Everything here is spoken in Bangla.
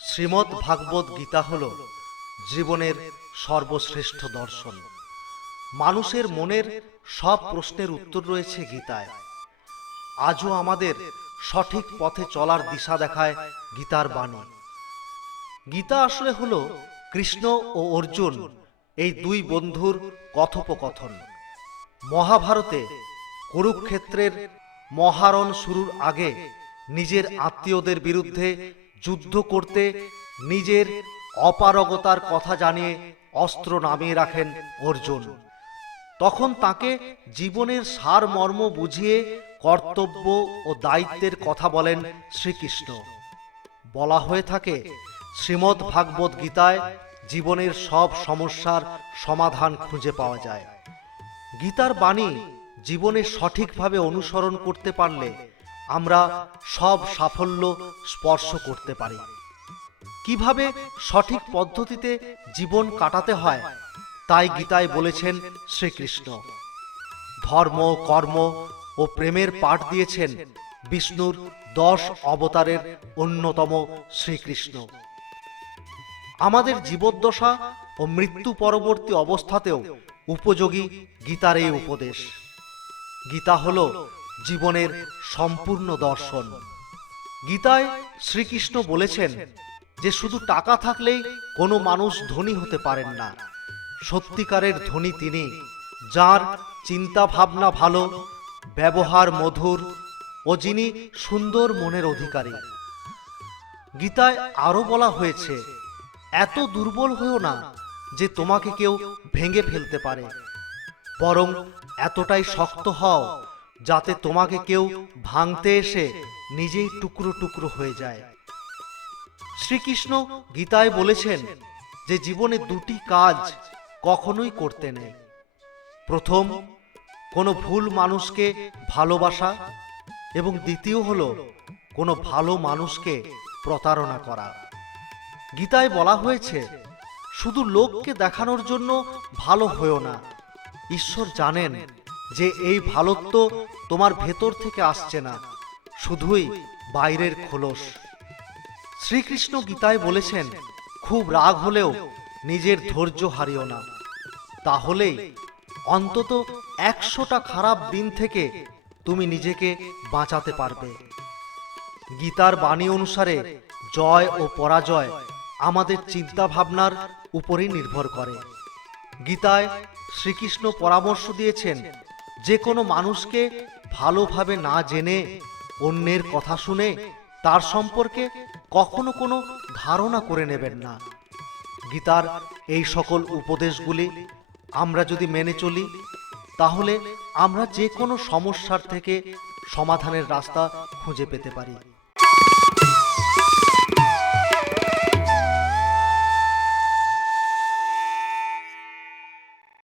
শ্রীমদ্ ভাগবত গীতা হল জীবনের সর্বশ্রেষ্ঠ দর্শন। মানুষের মনের সব প্রশ্নের উত্তর রয়েছে গীতায়। আজও আমাদের সঠিক পথে চলার দিশা দেখায় গীতার বাণী। গীতা আসলে হল কৃষ্ণ ও অর্জুন এই দুই বন্ধুর কথোপকথন। মহাভারতে কুরুক্ষেত্রের মহারণ শুরুর আগে নিজের আত্মীয়দের বিরুদ্ধে যুদ্ধ করতে নিজের অপারগতার কথা জানিয়ে অস্ত্র নামিয়ে রাখেন অর্জুন। তখন তাকে জীবনের সারমর্ম বুঝিয়ে কর্তব্য ও দায়িত্বের কথা বলেন শ্রীকৃষ্ণ। বলা হয়ে থাকে শ্রীমদ্ ভাগবত গীতায় জীবনের সব সমস্যার সমাধান খুঁজে পাওয়া যায়। গীতার বাণী জীবনে সঠিকভাবে অনুসরণ করতে পারলে আমরা সব সাফল্য স্পর্শ করতে পারি। কিভাবে সঠিক পদ্ধতিতে জীবন কাটাতে হয় তাই গীতায় বলেছেন শ্রীকৃষ্ণ। ধর্ম, কর্ম ও প্রেমের পাঠ দিয়েছেন বিষ্ণুর 10 অবতারের অন্যতম শ্রীকৃষ্ণ। আমাদের জীবদ্দশা ও মৃত্যু পরবর্তী অবস্থাতেও উপযোগী গীতার এই উপদেশ। গীতা হল জীবনের সম্পূর্ণ দর্শন। গীতায় শ্রীকৃষ্ণ বলেছেন যে শুধু টাকা থাকলেই কোনো মানুষ ধনী হতে পারেন না। সত্যিকারের ধনী তিনি, যার চিন্তা ভাবনা ভালো, ব্যবহার মধুর ও যিনি সুন্দর মনের অধিকারী। গীতায় আরো বলা হয়েছে, এত দুর্বল হয়েও না যে তোমাকে কেউ ভেঙে ফেলতে পারে, বরং এতটাই শক্ত হও যাতে তোমাকে কেউ ভাঙতে এসে নিজেই টুকরো টুকরো হয়ে যায়। শ্রীকৃষ্ণ গীতায় বলেছেন যে জীবনে দুটি কাজ কখনোই করতে নেই। প্রথম, কোনো ভুল মানুষকে ভালোবাসা, এবং দ্বিতীয় হলো কোনো ভালো মানুষকে প্রতারণা করা। গীতায় বলা হয়েছে, শুধু লোককে দেখানোর জন্য ভালো হয়েও না। ঈশ্বর জানেন যে এই ভালোত্ব তোমার ভেতর থেকে আসছে না, শুধুই বাইরের খোলস। শ্রীকৃষ্ণ গীতায় বলেছেন, খুব রাগ হলেও নিজের ধৈর্য হারিও না, তাহলেই অন্তত 100টা খারাপ দিন থেকে তুমি নিজেকে বাঁচাতে পারবে। গীতার বাণী অনুসারে জয় ও পরাজয় আমাদের চিন্তা ভাবনার উপরই নির্ভর করে। গীতায় শ্রীকৃষ্ণ পরামর্শ দিয়েছেন, যে কোনো মানুষকে ভালোভাবে না জেনে অন্যের কথা শুনে তার সম্পর্কে কখনো কোনো ধারণা করে নেবেন না। গীতার এই সকল উপদেশগুলি আমরা যদি মেনে চলি, তাহলে আমরা যে কোনো সমস্যার থেকে সমাধানের রাস্তা খুঁজে পেতে পারি।